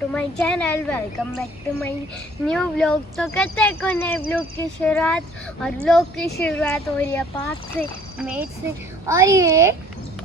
To my channel, welcome back to my new vlog. तो कहते हैं को नए व्लॉग की शुरुआत, और व्लॉग की शुरुआत हो रही है पार्क से, मैच से, और ये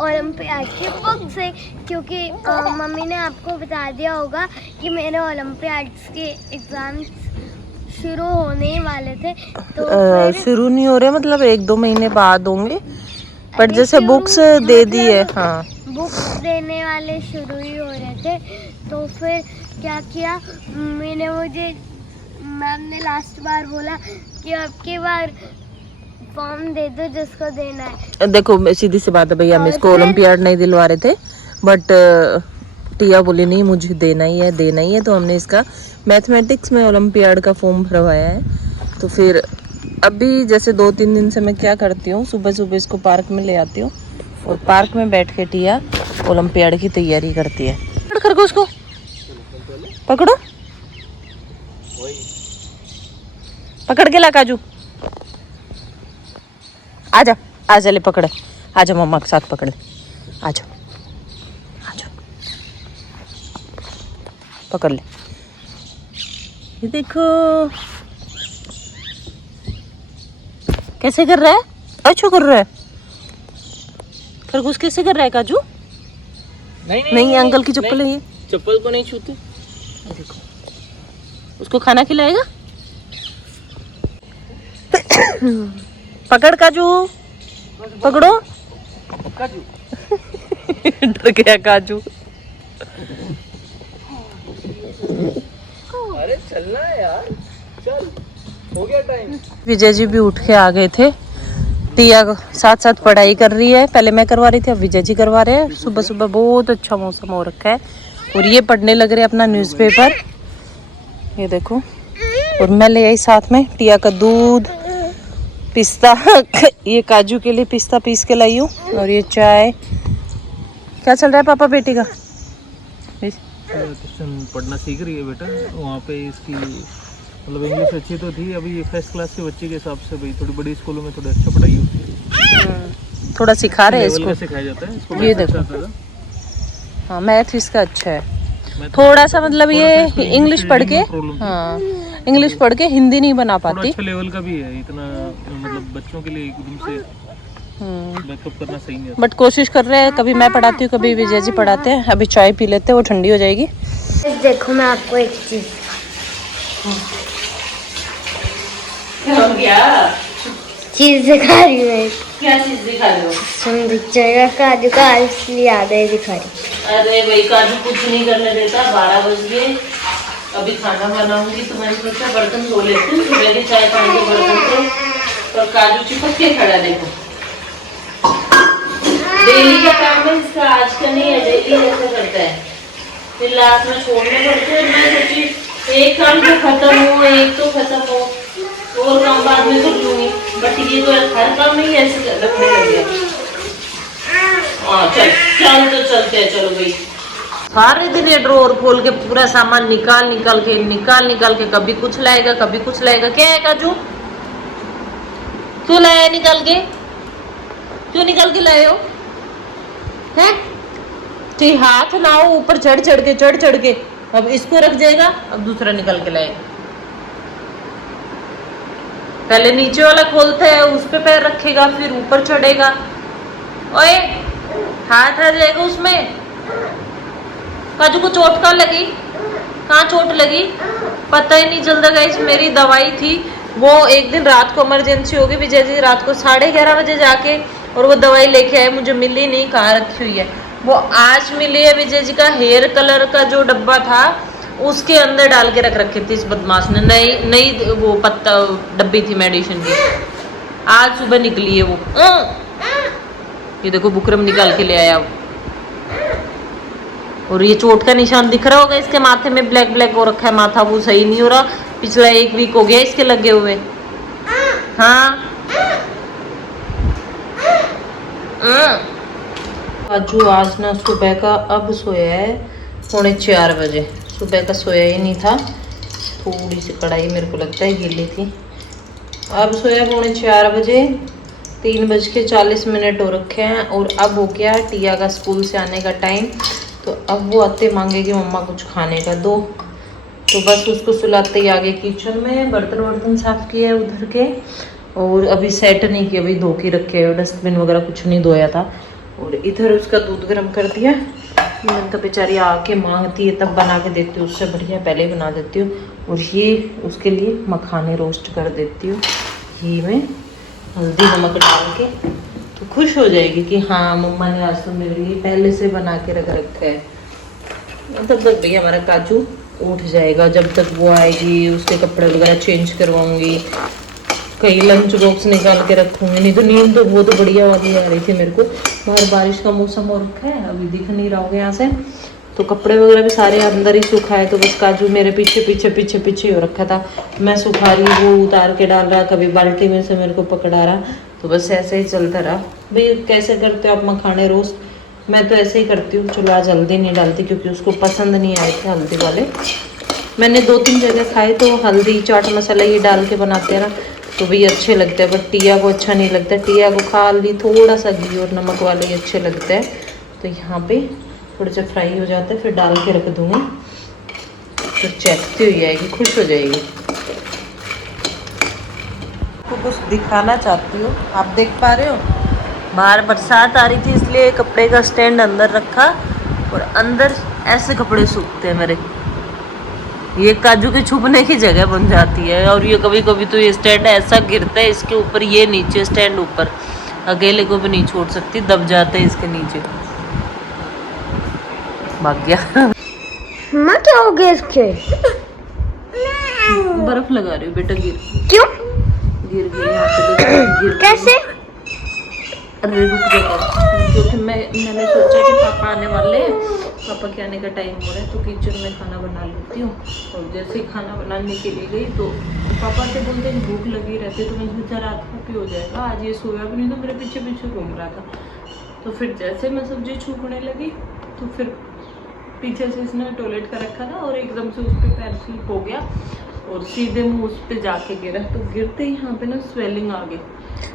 ओलंपियाड की बुक से, क्योंकि मम्मी ने आपको बता दिया होगा कि मेरे ओलंपियाड्स के एग्ज़ाम्स शुरू होने ही वाले थे। तो शुरू नहीं हो रहे, मतलब 1-2 महीने बाद होंगे, पर जैसे बुक्स दे दी है। हाँ, बुक्स देने वाले शुरू ही हो रहे थे। तो फिर क्या किया, मैंने मैम ने लास्ट बार बोला कि अब की बार फॉर्म दे दो जिसको देना है। देखो सीधी सी बात है भैया, हम इसको ओलंपियाड नहीं दिलवा रहे थे, बट टिया बोली नहीं मुझे देना ही है, तो हमने इसका मैथमेटिक्स में ओलंपियाड का फॉर्म भरवाया है। तो फिर अभी जैसे 2-3 दिन से मैं क्या करती हूँ, सुबह सुबह इसको पार्क में ले आती हूँ और पार्क में बैठ के टिया ओलंपियाड की तैयारी करती है। पकड़ो उसको, पकड़ो, पकड़ के ला काजू, आजा ले पकड़े, आजा मम्मा के साथ पकड़े, आजा आजा, पकड़ ले। ये देखो कैसे कर रहा है, अच्छा कर रहा है खरगोश, कैसे कर रहा है काजू। नहीं, अंकल की चप्पल है ये, चप्पल को नहीं छूते। देखो उसको खाना खिलाएगा। पकड़ काजू, पकड़ो काजू। डर गया काजू। अरे चलना है यार, चल, हो गया टाइम। विजय जी भी उठ के आ गए थे। टिया साथ साथ पढ़ाई कर रही है, पहले मैं करवा रही थी, अब विजय जी करवा रहे हैं। सुबह सुबह बहुत अच्छा मौसम हो रखा है और ये पढ़ने लग रहे अपना न्यूज़पेपर, ये देखो। और मैं ले आई साथ में टिया का दूध, पिस्ता। ये काजू के लिए पिस्ता पीस के लाई हूँ, और ये चाय। क्या चल रहा है पापा बेटी का? पढ़ना सीख रही है बेटा, वहाँ पे इसकी मतलब इंग्लिश अच्छी तो थी, अभी ये फर्स्ट क्लास के बच्चे के हिसाब से भाई थोड़ी बड़ी स्कूलों में थोड़ा अच्छा पढ़ाई होती है, थोड़ा सिखा रहे हैं इसको, सिखाया जाता है इसको। ये देखो, हाँ मैथ इसका अच्छा है। थोड़ा सा मतलब ये इंग्लिश पढ़ के, हाँ इंग्लिश पढ़ के हिंदी नहीं बना पाती। अच्छा लेवल का भी है, इतना मतलब बच्चों के लिए एकदम से बैकअप करना सही नहीं है, बट कोशिश कर रहे हैं। कभी मैं पढ़ाती हूँ, कभी विजय जी पढ़ाते हैं। अभी चाय पी लेते हैं, वो ठंडी हो जाएगी। देखो मैं आपको एक चीज दिखा रही हूँ। क्या चीज दिखा रहे हो? सुन काजू का असली याद है दिखा रही। अरे भाई काजू कुछ नहीं करने देता, 12 बज गए, अभी खाना बनाऊंगी तो मैंने सोचा बर्तन धो लेती हूँ, सुबह के चाय पानी के बर्तन थे, और काजू चिपक के खड़ा। देखो डेली का काम है इसका, आज का नहीं है, डेली ऐसा करता है, फिर लास्ट में छोड़ने पड़ते हैं। मैं सोची एक काम तो खत्म हो, एक तो खत्म हो, और काम बाद में कर लूंगी, बट ये तो हर काम में ही ऐसे रखने लग गया। हाँ चल तो चलते हैं, चलो भाई। सारे दिन ये ड्रॉर खोल के पूरा सामान निकाल के कभी कुछ लाएगा, कभी कुछ लाएगा। क्या है काजू, क्यों लाया निकाल के, क्यों निकाल के लाए हो? हैं? ठीक, हाथ ना हो ऊपर चढ़ के, अब इसको रख जाएगा, अब दूसरा निकाल के लाएगा। पहले नीचे वाला खोलता है, उस पे पैर रखेगा, फिर ऊपर चढ़ेगा। ओए हाथ आ जाएगा उसमें। काजू को चोट कहाँ लगी, कहाँ चोट लगी पता ही नहीं चलता। गाइस मेरी दवाई थी वो, एक दिन रात को इमरजेंसी हो गई, विजय जी रात को 11:30 बजे जाके और वो दवाई लेके आए, मुझे मिली नहीं, कहाँ रखी हुई है वो, आज मिली है। विजय जी का हेयर कलर का जो डब्बा था उसके अंदर डाल के रख रखी थी इस बदमाश ने, नई वो पत्ता डब्बी थी मेडिसिन की, आज सुबह निकली है वो। ये देखो बुकरम निकाल के ले आया वो, और ये चोट का निशान दिख रहा होगा इसके माथे में, ब्लैक हो रखा है माथा, वो सही नहीं हो रहा, पिछला 1 वीक हो गया इसके लगे हुए। हाँ काजू आज ना सुबह का अब सोया है 3:45 बजे, सुबह का सोया ही नहीं था, थोड़ी सी कढ़ाई मेरे को लगता है गीली थी। अब सोया 3:45 बजे, 3:40 हो रखे हैं, और अब हो गया टिया का स्कूल से आने का टाइम। तो अब वो आते मांगेगी मम्मा कुछ खाने का दो, तो बस उसको सुलाते ही आगे किचन में बर्तन वर्तन साफ किए उधर के, और अभी सेट नहीं किया, अभी धो के रखे हैं, डस्टबिन वगैरह कुछ नहीं धोया था। और इधर उसका दूध गर्म कर दिया, मैंने तो बेचारी आके मांगती है तब बना के देती हूँ, उससे बढ़िया पहले ही बना देती हूँ। और ये उसके लिए मखाने रोस्ट कर देती हूँ घी में हल्दी नमक डाल के, तो खुश हो जाएगी कि हाँ मम्मा ने आज तो मेरे लिए पहले से बना के रख रखा है। तब तक भैया हमारा काजू उठ जाएगा, जब तक वो आएगी उसके कपड़े वगैरह चेंज करवाऊंगी, कहीं लंच बॉक्स निकाल के रखूंगी। नहीं तो नींद तो बहुत बढ़िया वाली आ रही थी मेरे को, बाहर बारिश का मौसम हो रखा है, अभी दिख नहीं रहा होगा यहाँ से, तो कपड़े वगैरह भी सारे अंदर ही सुखाए, तो बस काजू मेरे पीछे पीछे पीछे पीछे हो रखा था, मैं सुखा रही, वो उतार के डाल रहा, कभी बाल्टी में से मेरे को पकड़ा रहा, तो बस ऐसे ही चलता रहा। भाई कैसे करते हो आप मखाने रोस्ट? मैं तो ऐसे ही करती हूँ। चलो आज हल्दी नहीं डालती क्योंकि उसको पसंद नहीं आए थे हल्दी वाले, मैंने 2-3 जगह खाए तो हल्दी चाट मसाला ये डाल के बनाते हैं ना, तो भी अच्छे लगते हैं, बट टिया को अच्छा नहीं लगता। टिया को खाली थोड़ा सा घी और नमक वाले ही अच्छे लगते हैं। तो यहाँ पे थोड़े से फ्राई हो जाते हैं, फिर डाल के रख दूँगी, फिर चखती हुई आएगी, खुश हो जाएगी। आपको कुछ दिखाना चाहती हूँ, आप देख पा रहे हो बाहर बरसात आ रही थी इसलिए कपड़े का स्टैंड अंदर रखा, और अंदर ऐसे कपड़े सूखते हैं मेरे, ये काजू के छुपने की जगह बन जाती है। और ये कभी कभी तो ये स्टैंड ऐसा गिरता है इसके ऊपर, ये नीचे स्टैंड ऊपर, अकेले को भी नहीं छोड़ सकती, दब जाते हैं इसके नीचे। भाग गया। मैं क्या हो गया इसके? बर्फ लगा रही हूँ बेटा, गिर क्यों? गिर गया यहाँ पे, गिर कैसे? अरे रुक जाएगा, क्योंकि मैंने सोचा कि पापा आने वाले हैं, पापा के आने का टाइम हो रहा है, तो किचन में खाना बना लेती हूँ। और जैसे ही खाना बनाने के लिए गई तो पापा से बोलते हैं भूख लगी रहती है, तो मैं सोचा रात को भी हो जाएगा, आज ये सोया भी नहीं, तो मेरे पीछे पीछे घूम रहा था। तो फिर जैसे मैं सब्जी छूकने लगी तो फिर पीछे से इसने टॉयलेट का रखा था और एकदम से उस पर पैर स्लिप हो गया और सीधे मुँह उस पर जाके गिरा, तो गिरते ही यहाँ पे ना स्वेलिंग आ गई।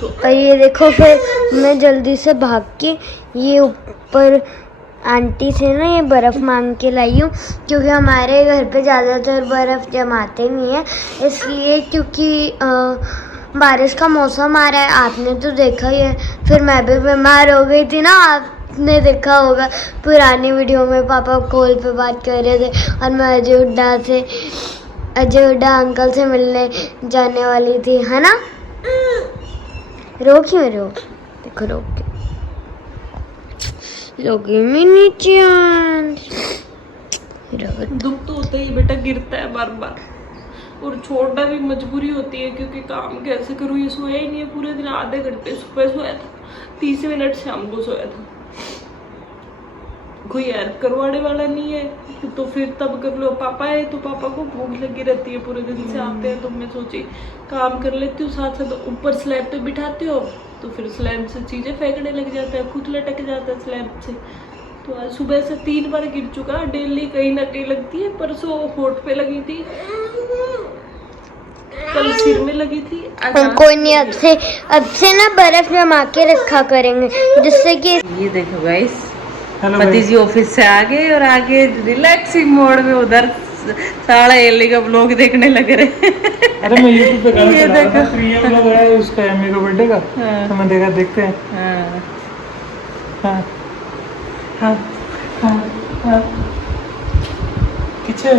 तो और ये देखो, फिर मैं जल्दी से भाग के ये ऊपर आंटी से ना ये बर्फ़ मांग के लाई हूँ, क्योंकि हमारे घर पे ज़्यादातर बर्फ़ जमाते नहीं है, इसलिए क्योंकि बारिश का मौसम आ रहा है, आपने तो देखा ही है। फिर मैं भी बीमार हो गई थी ना, आपने देखा होगा पुरानी वीडियो में, पापा कॉल पे बात कर रहे थे और मैं अजय हुड्डा अंकल से मिलने जाने वाली थी, है ना? रो क्यों रो? देखो रो क्यों? लोगी मिनी चांद। दुख तो होता ही बेटा, गिरता है बार बार, और छोड़ना भी मजबूरी होती है क्योंकि काम कैसे करूँ। ये सोया ही नहीं है पूरे दिन, आधे घंटे सुबह सोया था, 30 मिनट शाम को सोया था, कोई हेल्प करवाने वाला नहीं है, तो फिर तब कर लो। पापा है तो पापा को भूख लगी रहती है, पूरे दिन से आते हैं, तो मैं सोची काम कर लेती हूँ साथ साथ। ऊपर स्लैब पे बिठाती हो तो फिर स्लैब से चीज़ें फेंकने लग जाता है, खुद लटक जाता है स्लैब से। तो आज सुबह से 3 बार गिर चुका, डेली कहीं ना कहीं लगती है। परसों होठ पे लगी थी, कल सिर में लगी थी। कोई नहीं, अब से ना बर्फ जमा के रखा करेंगे, जिससे कि ये देखो गाइस, पति जी ऑफिस से आ गए और आगे रिलैक्सिंग मोड में उधर साड़ा एली का ब्लॉग देखने लग रहे। अरे मैं यूट्यूब पे गाना चला रहा था, प्रिया ब्लॉग आया है उसका, एमए का बर्थडे का, तो मैं देखा देखते हैं। हाँ हाँ हाँ हाँ, किसे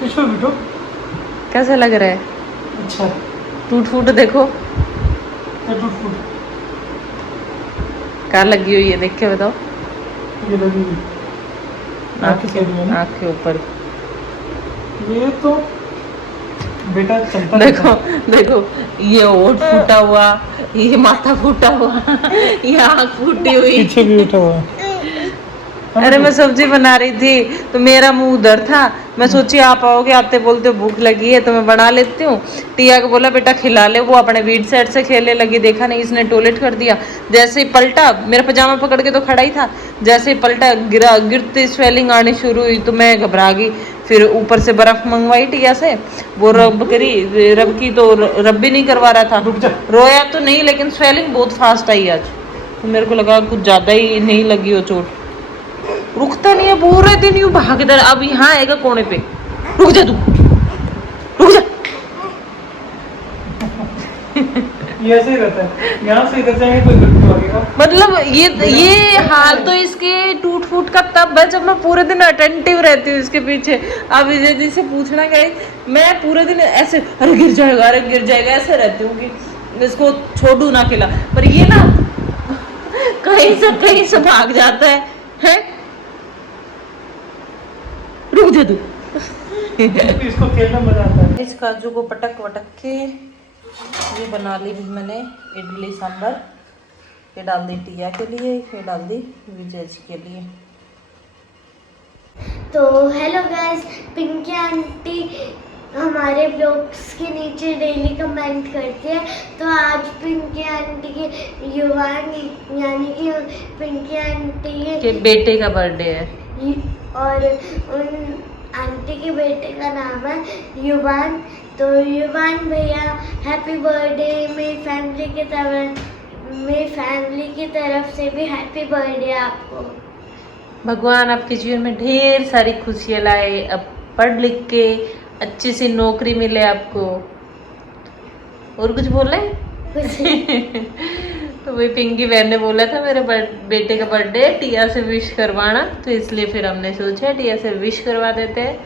किसको बेटो कैसा लग रहा है? अच्छा, टूट फूट देखो, टूट फूट क्या लगी हुई है, देख के बताओ। ये लगी हुई आँख के ऊपर, ये तो बेटा चलता देखो देखो, ये होठ फूटा हुआ, ये माथा फूटा हुआ, ये आँख फूटी हुई, पीछे भी उठा हुआ। अरे मैं सब्जी बना रही थी तो मेरा मुंह उधर था, मैं सोची आप आओगे, आते बोलते हो भूख लगी है तो मैं बना लेती हूँ। टिया को बोला बेटा खिला ले, वो अपने बीट सेट से खेलने लगी, देखा नहीं इसने टॉयलेट कर दिया। जैसे ही पलटा, मेरा पजामा पकड़ के तो खड़ा ही था, जैसे ही पलटा गिरते स्वेलिंग आनी शुरू हुई, तो मैं घबरा गई। फिर ऊपर से बर्फ मंगवाई टिया से, वो रब की तो रब भी नहीं करवा रहा था, रोया तो नहीं, लेकिन स्वेलिंग बहुत फास्ट आई आज, तो मेरे को लगा कुछ ज़्यादा ही नहीं लगी हो चोट। रुकता नहीं है, पूरे दिन यूं भागता है। अब यहाँ आएगा कोने पे, रुक जा तू, रुक जा। ये ऐसे ही रहता है, यहाँ से इधर जाएंगे तो इधर भागेगा। मतलब ये हाल तो इसके टूट फूट का तब है जब मैं पूरे दिन अटेंटिव रहती हूँ इसके पीछे। अब विजय जी से पूछना गई, मैं पूरे दिन ऐसे अरे गिर जाएगा ऐसे रहती हूँ कि इसको छोड़ू ना खिला। पर ये ना कहीं से भाग जाता है? रुक जा तू। इसको खेलना मजा आता है। इस काजू को पटक वटक के ये बना ली मैंने इडली सांभर। ये डाल दी टिया के लिए, ये डाल दी विजय जी के लिए। तो हेलो गाइस, पिंकी आंटी हमारे ब्लॉग्स के नीचे डेली कमेंट करती है। तो आज पिंकी आंटी के युवान यानी कि पिंकी आंटी के बेटे का बर्थडे है और उन आंटी के बेटे का नाम है युवान। तो युवान भैया हैप्पी बर्थडे। मेरी फैमिली की तरफ से भी हैप्पी बर्थडे आपको। भगवान आपके जीवन में ढेर सारी खुशियाँ लाए, अब पढ़ लिख के अच्छी सी नौकरी मिले आपको। और कुछ बोल रहे तो वही पिंकी बहन ने बोला था मेरे बेटे का बर्थडे टिया से विश करवाना, तो इसलिए फिर हमने सोचा टिया से विश करवा देते हैं।